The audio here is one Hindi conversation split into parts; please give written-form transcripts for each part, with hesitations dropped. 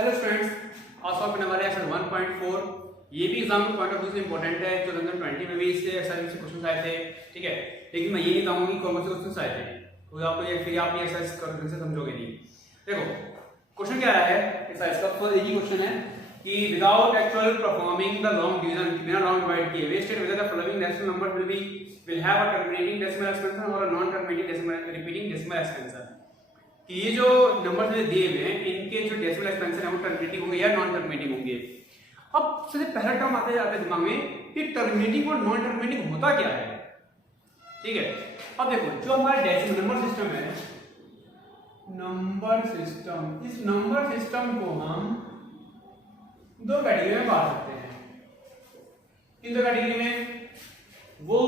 हेलो स्टूडेंट्स, आज हम पढ़ने वाले हैं एक्सरसाइज 1.4। ये भी एग्जाम के पॉइंट ऑफ व्यू से इंपॉर्टेंट है। 2020 में भी इससे एक्सरसाइज से क्वेश्चन आए थे, ठीक है। लेकिन मैं ये नहीं कहूंगा कि कौन से क्वेश्चन आए थे, तो आपको ये फिर आप ये एक्सरसाइज कर से समझोगे नहीं। देखो क्वेश्चन क्या है एक्सरसाइज का, फर्स्ट एक ही क्वेश्चन है कि without actual performing the long division, बिना लॉन्ग डिवाइड किए हुए, state whether the following decimal number will have a terminating decimal expansion और a non terminating decimal repeating decimal expansion. कि ये जो नंबर दिए हुए हैं इनके जो डेसिमल एक्सपेंशन है वो टर्मिनेटिंग होंगे या नॉन टर्मिनेटिंग होंगे। अब सबसे पहला टर्म आता है दिमाग में कि टर्मिनेटिंग और नॉन टर्मिनेटिंग होता क्या है, ठीक है। अब देखो जो हमारा डेसिमल नंबर सिस्टम है, नंबर सिस्टम, इस नंबर सिस्टम को हम दो कैटेगरी में बांट सकते हैं। इन दो कैटेगरी में वो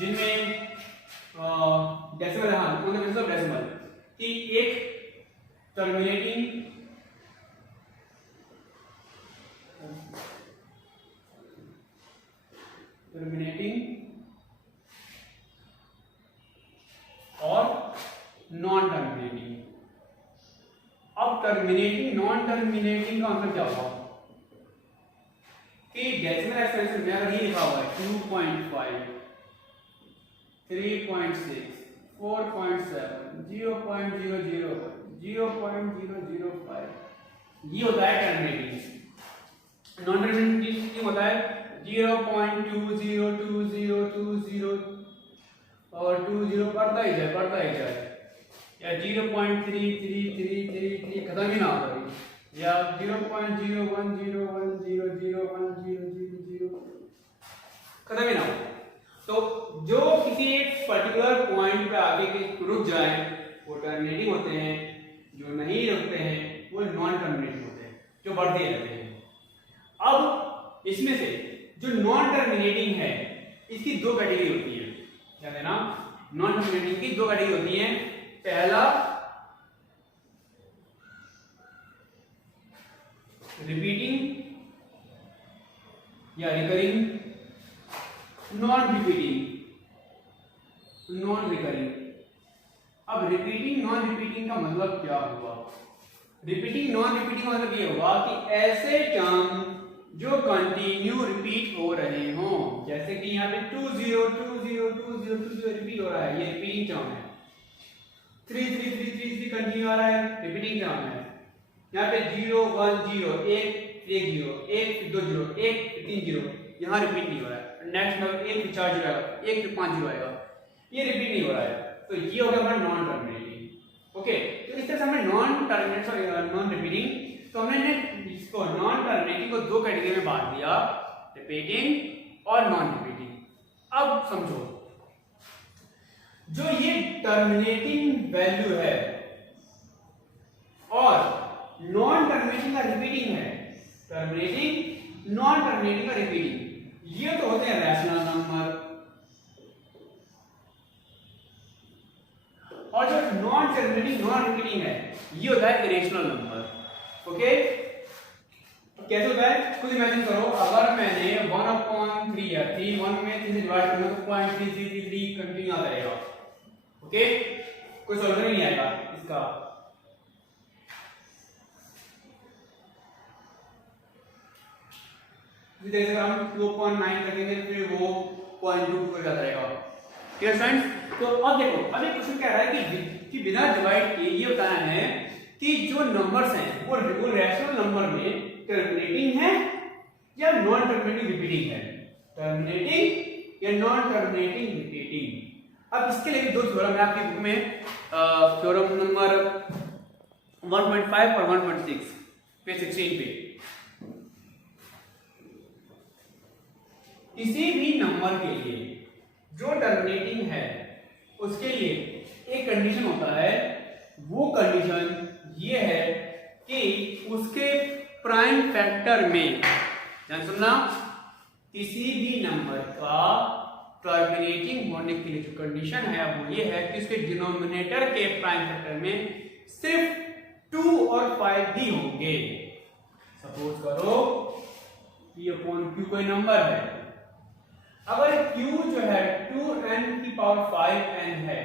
जिनमें डेसिमल है, डेसिमल कि एक टर्मिनेटिंग और नॉन टर्मिनेटिंग। अब टर्मिनेटिंग नॉन टर्मिनेटिंग का मतलब क्या हुआ कि डेसिमल एक्सपेंशन में अगर ये लिखा हुआ है 2.5, 3.6, 4.7, 0.001, 0.005, ये होता है टर्मिनेटिंग। नॉन टर्मिनेटिंग होता है 0.202020 और 20 बढ़ता ही जाए या 0.333333 खत्म ही ना हो कभी, या 0.0101001000 खत्म ही ना हो। तो जो किसी एक पर्टिकुलर पॉइंट पे आगे के रुक जाए वो टर्मिनेटिंग होते हैं, जो नहीं रुकते हैं वो नॉन टर्मिनेटिंग होते हैं, जो बढ़ते रहते हैं। अब इसमें से जो नॉन टर्मिनेटिंग है इसकी दो कैटेगरी होती है, क्या देना, नॉन टर्मिनेटिंग की दो कैटेगरी होती है। पहला रिपीटिंग या recurring, non repeating, non recurring. अब रिपीटिंग नॉन रिपीटिंग का मतलब क्या हुआ? रिपीटिंग नॉन रिपीटिंग का मतलब ये हुआ कि ऐसे टर्म जो कंटिन्यू रिपीट हो रहे हों, जैसे कि यहाँ पे 20202020 रिपीट हो रहा है, ये रिपीटिंग टर्म है। 3333 कंटिन्यू आ रहा है, रिपीटिंग टर्म है। यहाँ पे 010 1 0 1 2 0 1 3 0 यहाँ रिपीट नहीं हो रहा है। नेक्स्ट नंबर 1 4 0 आएगा, 1 5 0 आएगा, ये रिपीट नहीं हो रहा है। तो ये हो गया हमारा नॉन टर्मिनेटिंग। ओके, तो इस तरह से हमें नॉन टर्मिनेटिंग नॉन रिपीटिंग, तो हमने इसको नॉन टर्मिनेटिंग को दो कैटेगरी में बांट दिया, रिपीटिंग और नॉन रिपीटिंग। अब समझो जो ये टर्मिनेटिंग वैल्यू है और नॉन टर्मिनेटिंग का रिपीटिंग है, टर्मिनेटिंग नॉन टर्मिनेटिंग का रिपीटिंग, ये तो होते हैं रैशनल नंबर। और जो नॉन टर्मिनेटिंग नॉन रिपीटिंग है ये होता है इरेशनल नंबर। ओके, कैसे होता है खुद इमेजिन करो। अगर मैंने 1/3 या 3 1 में 3 से डिवाइड करूंगा तो 0.3333 कंटिन्यू आता रहेगा। ओके, कोई सॉल्यूशन नहीं आएगा इसका। इसी तरह से हम 2.9 करेंगे फिर वो 0.2 कर जाता रहेगा। ठीक है फ्रेंड्स, तो अब देखो, अब एक क्वेश्चन कह रहा है कि बिना डिवाइड किए ये बताना है कि जो नंबर्स हैं वो रैशनल नंबर में टर्मिनेटिंग है या नॉन टर्मिनेटिंग रिपीटिंग है, टर्मिनेटिंग या नॉन टर्मिनेटिंग रिपीटिंग। अब इसके लिए दो थ्योरम है आपकी बुक में, थ्योरम नंबर 1.5 और 1.6 पेज 16 पे। किसी भी नंबर के लिए जो टर्मिनेटिंग है उसके लिए एक कंडीशन होता है, वो कंडीशन ये है कि उसके प्राइम फैक्टर में, ध्यान सुनना, किसी भी नंबर का टर्मिनेटिंग होने के लिए जो कंडीशन है वो ये है कि उसके डिनोमिनेटर के प्राइम फैक्टर में सिर्फ 2 और 5 ही होंगे। सपोज करो P/Q कोई नंबर है, अगर Q जो है 2n⁵n है,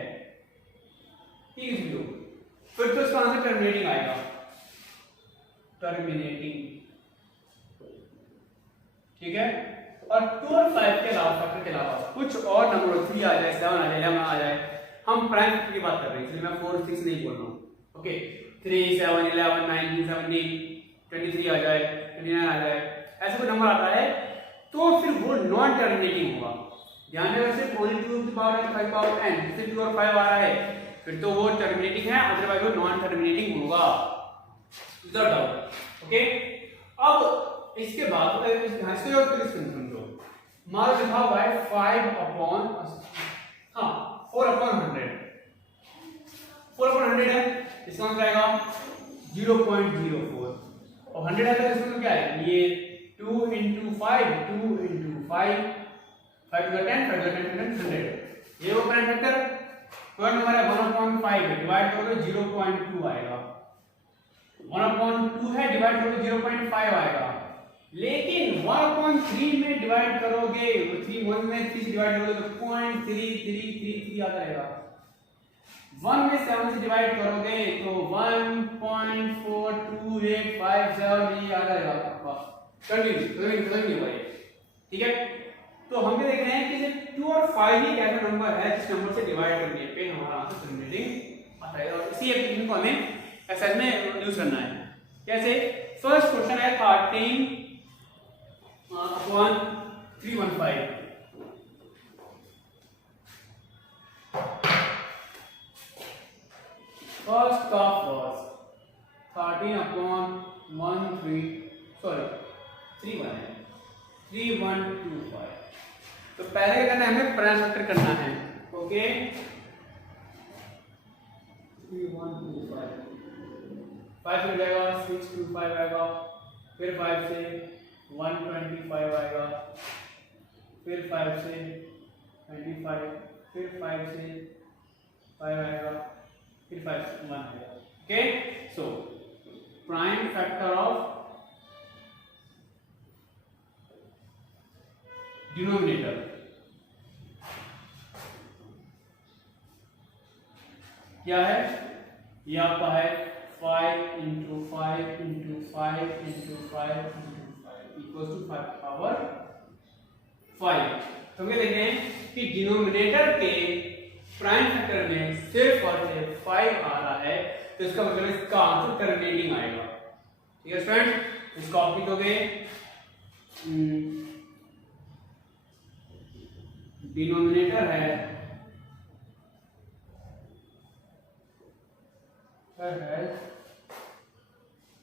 ठीक है, फिर तो इसका आंसर टर्मिनेटिंग आएगा। टर्मिनेटिंग, ठीक है। और 2 और 5 के अलावा, फैक्टर के अलावा कुछ और नंबर 3 आ जाए, 7 आ जाए, 11 आ जाए, हम प्राइम फैक्टर की बात कर रहे हैं, इसलिए मैं 4 6 नहीं बोल रहा हूँ, ओके। 3 7 11 19 17 23 आ जाए, 29 आ जाए, ऐसा कोई नंबर आता है तो फिर वो नॉन टर्मिनेटिंग होगा। ध्यान देना, सिर्फ positive to the power n 5 power n, जैसे 2 और 5 आ रहा है फिर तो वो टर्मिनेटिंग है, अदरवाइज वो नॉन टर्मिनेटिंग होगा, विदाउट डाउट, ओके। अब इसके बाद इसको और फिर समझो, मान लो लिखा हुआ है 5 अपॉन, हाँ 4 अपॉन 100, 4 अपॉन 100 है, इसका मतलब आएगा 0.04, और 100 है तो इसका मतलब क्या है, ये 2 into 5, 2 into 5, 5 to the 10, 5 to the 10, 100, ये वो प्राइम फैक्टर। कोई नंबर है 1/5 है, डिवाइड करोगे 0.2 आएगा, 1/2 है, डिवाइड करोगे 0.5 आएगा, लेकिन 1/3 में डिवाइड करोगे, 3 1 में 3 से डिवाइड करोगे तो 0.3333 आता रहेगा, 1 में 7 से डिवाइड करोगे तो 1.4287 ये आ जाएगा आपका। कंटिन्यू भाई, ठीक है। तो हम ये देख रहे हैं कि सिर्फ 2 और 5 ही ऐसा नंबर है जिस नंबर से डिवाइड करने पे हमारा आंसर टर्मिनेटिंग आता है, और इसी एप्लीकेशन को हमें एक्सरसाइज में यूज करना है। कैसे? फर्स्ट क्वेश्चन है 13 अपॉन 315, फर्स्ट का फर्स्ट 13 अपॉन 3125। तो पहले क्या करना है, हमें प्राइम फैक्टर करना है, ओके। 3125, 5 से जाएगा 625 आएगा, फिर 5 से 125 आएगा, फिर 5 से 25, फिर 5 से 5 आएगा, फिर 5 से 1 आएगा, okay. So prime factor of denominator क्या है, ये आपका है 5 into 5 into 5 into 5 into 5 equals to 5 power 5। तो हम देखते हैं कि डिनोमिनेटर के प्राइम फैक्टर में सिर्फ और सिर्फ 5 आ रहा है, तो इसका मतलब इसका आंसर टर्मिनेटिंग आएगा, ठीक है स्टूडेंट। इसका आप लिखोगे डिनोमिनेटर है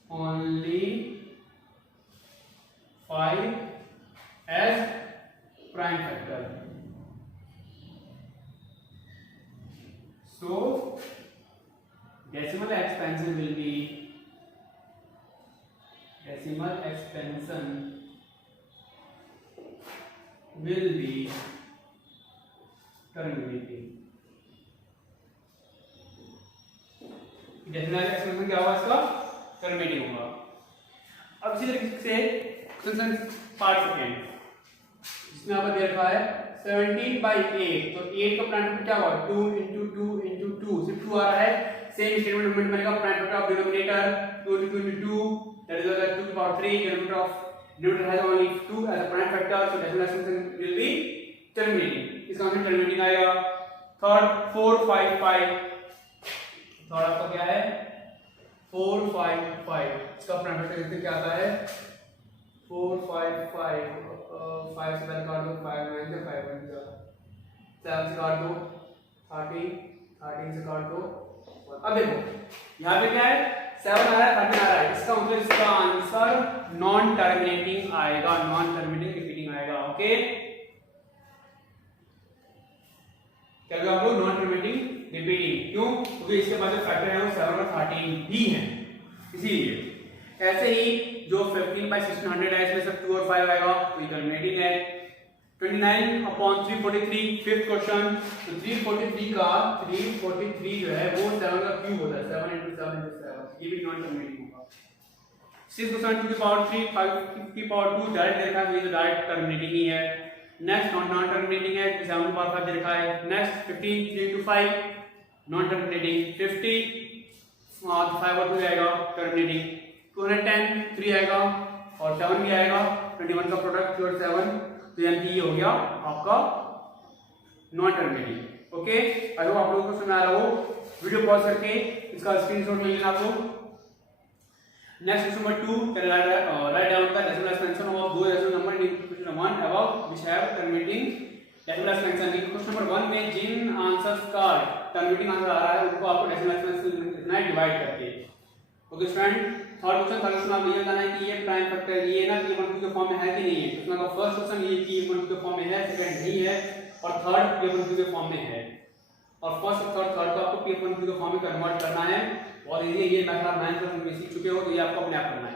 only 5 as prime factor, so decimal expansion will be terminating। Decimal expansion क्या होगा, इसका टर्मिनेटिंग होगा। अब इसी तरीके से क्वेश्चन पार्ट सेकंड, इसमें आपको दे रखा है 17/8, तो 8 का प्राइम फैक्टर क्या होगा, 2 into 2 into 2, सिर्फ 2 आ रहा है, सेम स्टेटमेंट बनेगा, prime factor of denominator 2 into 2 into 2, that is 2 to the power 3, denominator of denominator has only 2 as a prime factor, so decimal expansion will be terminating, इसका आंसर टर्मिनेटिंग आएगा। थर्ड 4 5 5, थर्ड आपका क्या है 4 5 5, इसका प्राइम फैक्टर क्या आता है 4 5 5, 5 से पहले काट दो, 5 9 से 5 1 जा, 7 से काट दो 13, 13 से काट दो। अब देखो यहाँ पे क्या है 7 आ रहा है, 13 आ रहा है, इसका मतलब इसका आंसर नॉन टर्मिनेटिंग आएगा, नॉन टर्मिनेटिंग रिपीटिंग आएगा, ओके। क्या होगा आप लोग नॉन टर्मिनेटिंग रिपीटिंग, क्यों? क्योंकि इसके पास जो फैक्टर है वो 7 और 13 भी है, इसीलिए। ऐसे ही जो 15/1600 है, इसमें सब 2 और 5 आएगा, तो ये टर्मिनेटिंग है। 29 अपॉन 343, फिफ्थ क्वेश्चन, तो 343 का 343 जो है वो 7 का क्यूब होता है, 7 into 7 into 7, ये भी नॉन टर्मिनेटिंग होगा। 6 क्वेश्चन 2 की पावर 3, 5 की पावर 2 डायरेक्ट देखा है, ये तो डायरेक्ट टर्मिनेटिंग ही है। नेक्स्ट नॉन टर्मिनेटिंग है, 7 की पावर 5 दे रखा है। नेक्स्ट 15 3 into 5 नॉन टर्मिनेटिंग, 50 5 और 2 आएगा टर्मिनेटिंग। 210 3 आएगा और 7 भी आएगा, 21 का प्रोडक्ट 2 और 7, तो यानी ये हो गया आपका non terminating. Okay, I hope आप लोगों को समझ आ रहा हो। वीडियो पॉज करके इसका स्क्रीनशॉट ले लेना आप लोग। Next question number 2, write down the decimal expansion of दो decimal number in question 1 above which have terminating decimal expansion. Question number 1 में जिन आंसर्स का टर्मिनेटिंग आंसर आ रहा है उनको आपको डेसिमल एक्सपेंशन लिखना है डिवाइड करके। ओके स्टूडेंट, थर्ड क्वेश्चन आप ये बताना है कि ये प्राइम फैक्टर ये ना कि 1 के फॉर्म में है कि नहीं है। इसमें का फर्स्ट क्वेश्चन ये कि 1 के फॉर्म में है, सेकंड नहीं है, और थर्ड ये 1 के फॉर्म में है। और फर्स्ट और थर्ड को आपको P1 के फॉर्म में कन्वर्ट करना है, और ये मैथड आप 9 क्लास में सीख चुके हो, तो ये आपको अपने आप करना है।